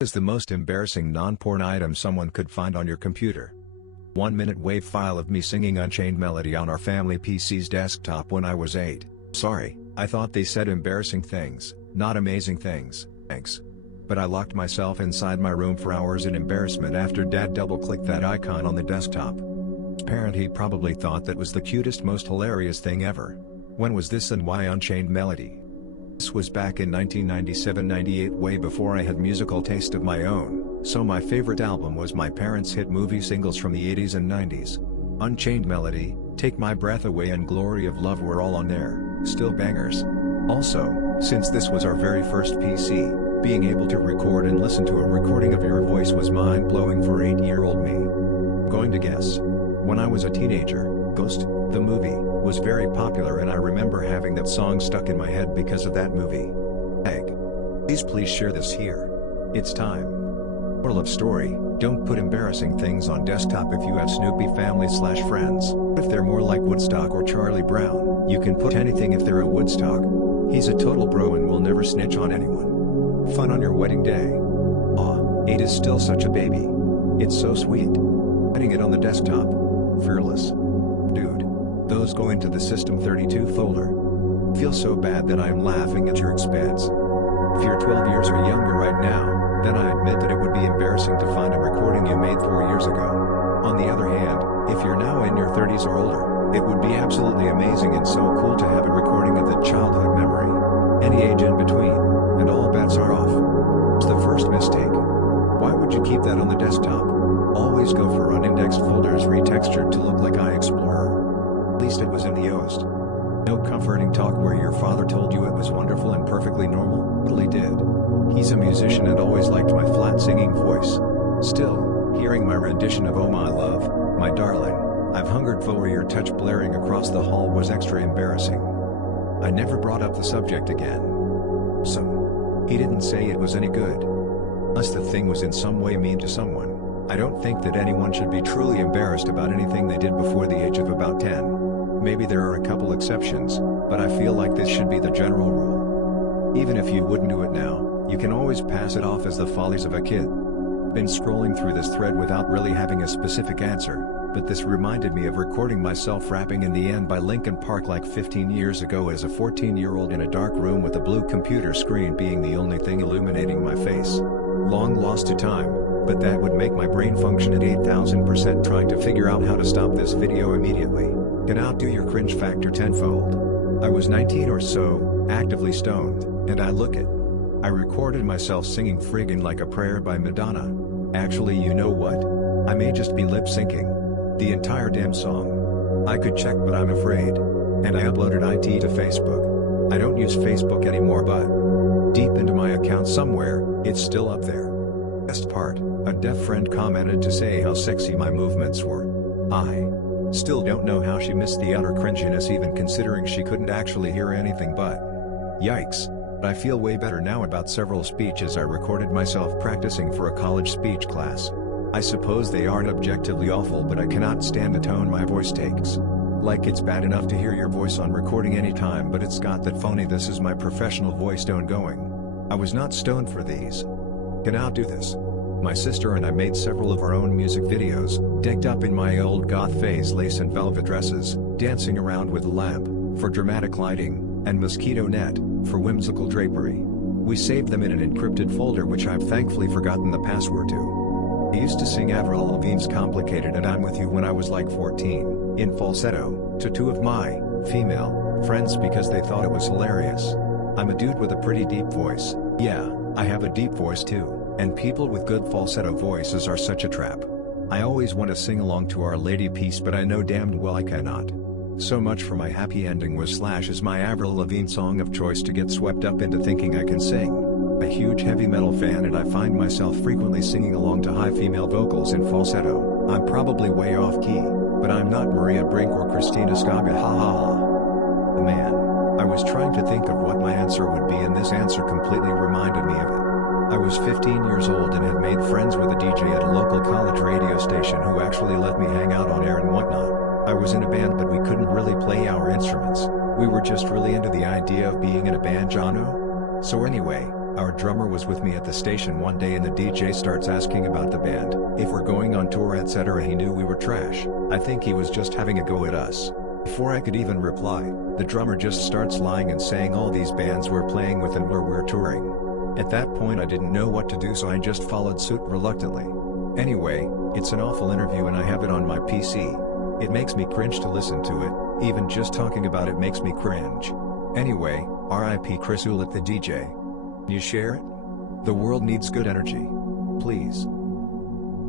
Is the most embarrassing non-porn item someone could find on your computer? 1-minute WAV file of me singing Unchained Melody on our family PC's desktop when I was 8. Sorry, I thought they said embarrassing things, not amazing things, thanks. But I locked myself inside my room for hours in embarrassment after Dad double-clicked that icon on the desktop. Apparently he probably thought that was the cutest, most hilarious thing ever. When was this and why Unchained Melody? This was back in 1997-98, way before I had musical taste of my own, so my favorite album was my parents' hit movie singles from the 80s and 90s. Unchained Melody, Take My Breath Away and Glory of Love were all on there, still bangers. Also, since this was our very first PC, being able to record and listen to a recording of your voice was mind-blowing for 8-year-old me. Going to guess. When I was a teenager, Ghost, the movie, was very popular and I remember having that song stuck in my head because of that movie. Please share this here. It's time. Moral of story, don't put embarrassing things on desktop if you have Snoopy family/friends. If they're more like Woodstock or Charlie Brown, you can put anything if they're a Woodstock. He's a total bro and will never snitch on anyone. Fun on your wedding day. Aw, 8 is still such a baby. It's so sweet. Putting it on the desktop. Fearless. Dude. Those go into the System32 folder. Feel so bad that I am laughing at your expense. If you're 12 years or younger right now, then I admit that it would be embarrassing to find a recording you made 4 years ago. On the other hand, if you're now in your 30s or older, it would be absolutely amazing and so cool to have a recording of that childhood memory. Any age in between, and all bets are off. It's the first mistake. Why would you keep that on the desktop? Always go for unindexed folders retextured to look like iExplorer. At least it was in the Yoast. No comforting talk where your father told you it was wonderful and perfectly normal? Totally did. He's a musician and always liked my flat singing voice. Still, hearing my rendition of Oh My Love, My Darling, I've hungered for your touch blaring across the hall was extra embarrassing. I never brought up the subject again. He didn't say it was any good. Unless the thing was in some way mean to someone. I don't think that anyone should be truly embarrassed about anything they did before the age of about 10. Maybe there are a couple exceptions, but I feel like this should be the general rule. Even if you wouldn't do it now, you can always pass it off as the follies of a kid. Been scrolling through this thread without really having a specific answer, but this reminded me of recording myself rapping In the End by Linkin Park like 15 years ago as a 14-year-old in a dark room with a blue computer screen being the only thing illuminating my face. Long lost to time, but that would make my brain function at 8,000% trying to figure out how to stop this video immediately. Can outdo your cringe factor tenfold. I was 19 or so, actively stoned, and I look it. I recorded myself singing Friggin' Like a Prayer by Madonna. Actually, you know what? I may just be lip syncing the entire damn song. I could check but I'm afraid. And I uploaded it to Facebook. I don't use Facebook anymore but deep into my account somewhere, it's still up there. Best part, a deaf friend commented to say how sexy my movements were. I still don't know how she missed the utter cringiness even considering she couldn't actually hear anything but yikes. But I feel way better now about several speeches I recorded myself practicing for a college speech class. I suppose they aren't objectively awful but I cannot stand the tone my voice takes. Like it's bad enough to hear your voice on recording anytime but it's got that phony this is my professional voice tone going. I was not stoned for these. Can outdo this. My sister and I made several of our own music videos, decked up in my old goth phase lace and velvet dresses, dancing around with a lamp, for dramatic lighting, and mosquito net, for whimsical drapery. We saved them in an encrypted folder which I've thankfully forgotten the password to. I used to sing Avril Lavigne's Complicated and I'm With You when I was like 14, in falsetto, to 2 of my female friends because they thought it was hilarious. I'm a dude with a pretty deep voice. Yeah, I have a deep voice too. And people with good falsetto voices are such a trap. I always want to sing along to Our Lady Peace but I know damned well I cannot. So much for my happy ending was Slash is my Avril Lavigne song of choice to get swept up into thinking I can sing. A huge heavy metal fan and I find myself frequently singing along to high female vocals in falsetto. I'm probably way off key, but I'm not Maria Brink or Christina Scabbia, ha ha ha. Man, I was trying to think of what my answer would be and this answer completely reminded me of it. I was 15 years old and had made friends with a DJ at a local college radio station who actually let me hang out on air and whatnot. I was in a band but we couldn't really play our instruments. We were just really into the idea of being in a band, Jono? So anyway, Our drummer was with me at the station one day and the DJ starts asking about the band, if we're going on tour etc. He knew we were trash. I think he was just having a go at us. Before I could even reply, the drummer just starts lying and saying all these bands we're playing with and where we're touring. At that point I didn't know what to do, so I just followed suit reluctantly. Anyway, it's an awful interview and I have it on my PC. It makes me cringe to listen to it, even just talking about it makes me cringe. Anyway, RIP Chris Ulit the DJ. Can you share it? The world needs good energy. Please.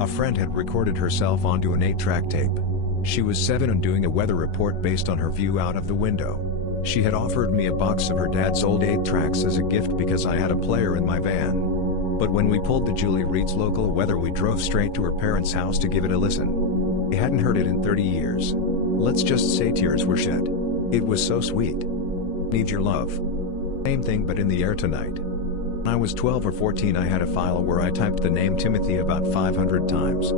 A friend had recorded herself onto an 8-track tape. She was 7 and doing a weather report based on her view out of the window. She had offered me a box of her dad's old 8 tracks as a gift because I had a player in my van. But when we pulled the Julie Reed's local weather, we drove straight to her parents' house to give it a listen. I hadn't heard it in 30 years. Let's just say tears were shed. It was so sweet. Need your love. Same thing but in the air tonight. When I was 12 or 14 I had a file where I typed the name Timothy about 500 times.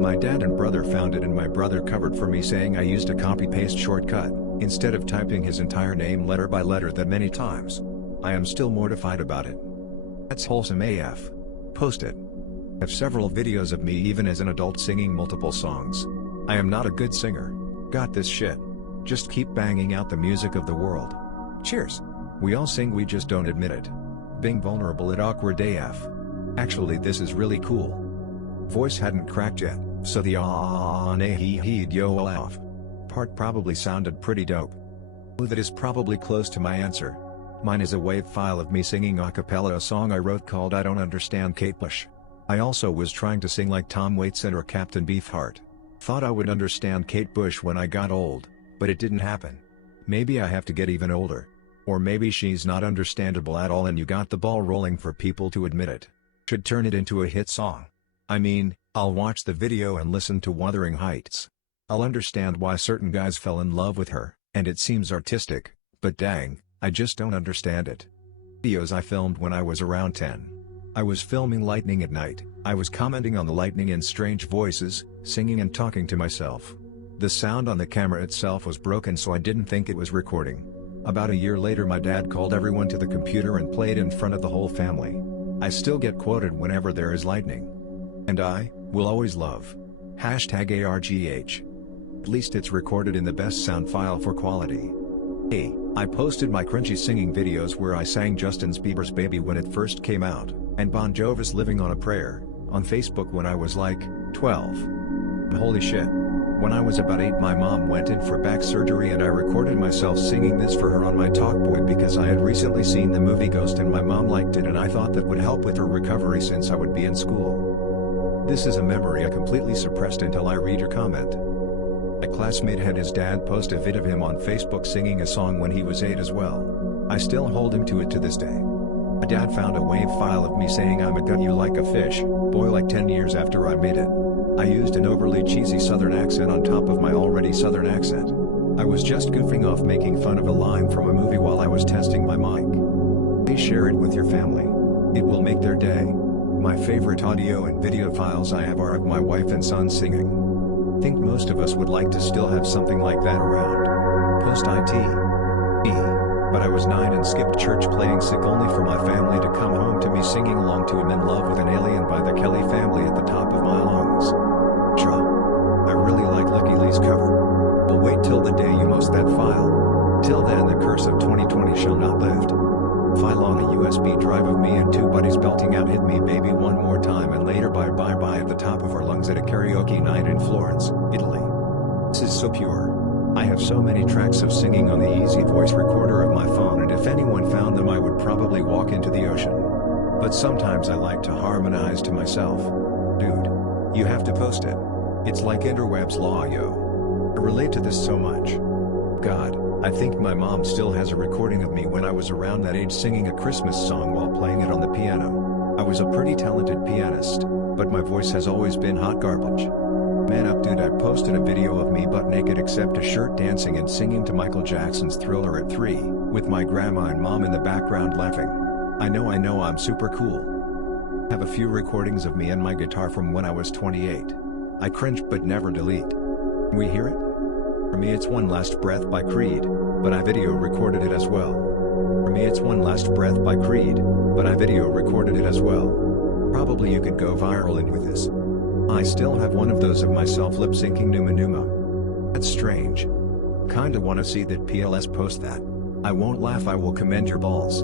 My dad and brother found it and my brother covered for me saying I used a copy-paste shortcut, instead of typing his entire name letter by letter that many times. I am still mortified about it. That's wholesome AF. Post it. I have several videos of me even as an adult singing multiple songs. I am not a good singer. Got this shit. Just keep banging out the music of the world. Cheers. We all sing, we just don't admit it. Being vulnerable at awkward AF. Actually this is really cool. Voice hadn't cracked yet, so the yo off part probably sounded pretty dope. That is probably close to my answer. Mine is a WAV file of me singing a cappella a song I wrote called I Don't Understand Kate Bush. I also was trying to sing like Tom Waits or Captain Beefheart. Thought I would understand Kate Bush when I got old, but it didn't happen. Maybe I have to get even older. Or maybe she's not understandable at all and you got the ball rolling for people to admit it. Should turn it into a hit song. I mean, I'll watch the video and listen to Wuthering Heights. I'll understand why certain guys fell in love with her, and it seems artistic, but dang, I just don't understand it. Videos I filmed when I was around 10. I was filming lightning at night. I was commenting on the lightning in strange voices, singing and talking to myself. The sound on the camera itself was broken so I didn't think it was recording. About a year later my dad called everyone to the computer and played in front of the whole family. I still get quoted whenever there is lightning. And I will always love. #ARGH. At least it's recorded in the best sound file for quality. I posted my cringy singing videos where I sang Justin Bieber's Baby when it first came out, and Bon Jovi's Living on a Prayer, on Facebook when I was like 12. Holy shit. When I was about 8 my mom went in for back surgery and I recorded myself singing this for her on my Talkboy because I had recently seen the movie Ghost and my mom liked it and I thought that would help with her recovery since I would be in school. This is a memory I completely suppressed until I read your comment. A classmate had his dad post a vid of him on Facebook singing a song when he was 8 as well. I still hold him to it to this day. My dad found a WAV file of me saying I'm a gut you like a fish, boy like 10 years after I made it. I used an overly cheesy southern accent on top of my already southern accent. I was just goofing off making fun of a line from a movie while I was testing my mic. Please share it with your family. It will make their day. My favorite audio and video files I have are of my wife and son singing. Think most of us would like to still have something like that around. Post-IT. But I was 9 and skipped church playing sick only for my family to come home to me singing along to I'm in Love with an Alien by the Kelly Family at the top of my lungs. I really like Lucky Lee's cover. We'll wait till the day you post that file. Till then the curse of 2020 shall not lift. File on a USB drive of me and 2 buddies belting out Hit Me Baby one more time and later Bye Bye Bye at the top of our lungs at a karaoke night in Florence, Italy. This is so pure. I have so many tracks of singing on the easy voice recorder of my phone and if anyone found them I would probably walk into the ocean. But sometimes I like to harmonize to myself. Dude. You have to post it. It's like interwebs law yo. I relate to this so much. God, I think my mom still has a recording of me when I was around that age singing a Christmas song while playing it on the piano. I was a pretty talented pianist, but my voice has always been hot garbage. Man up dude, I posted a video of me butt naked except a shirt dancing and singing to Michael Jackson's Thriller at 3, with my grandma and mom in the background laughing. I know I'm super cool. Have a few recordings of me and my guitar from when I was 28. I cringe but never delete. Can we hear it? For me it's One Last Breath by Creed, but I video recorded it as well. For me it's One Last Breath by Creed, But I video recorded it as well. Probably you could go viral and with this. I still have one of those of myself lip syncing Numa Numa. That's strange. Kinda wanna see that PLS post that. I won't laugh, I will commend your balls.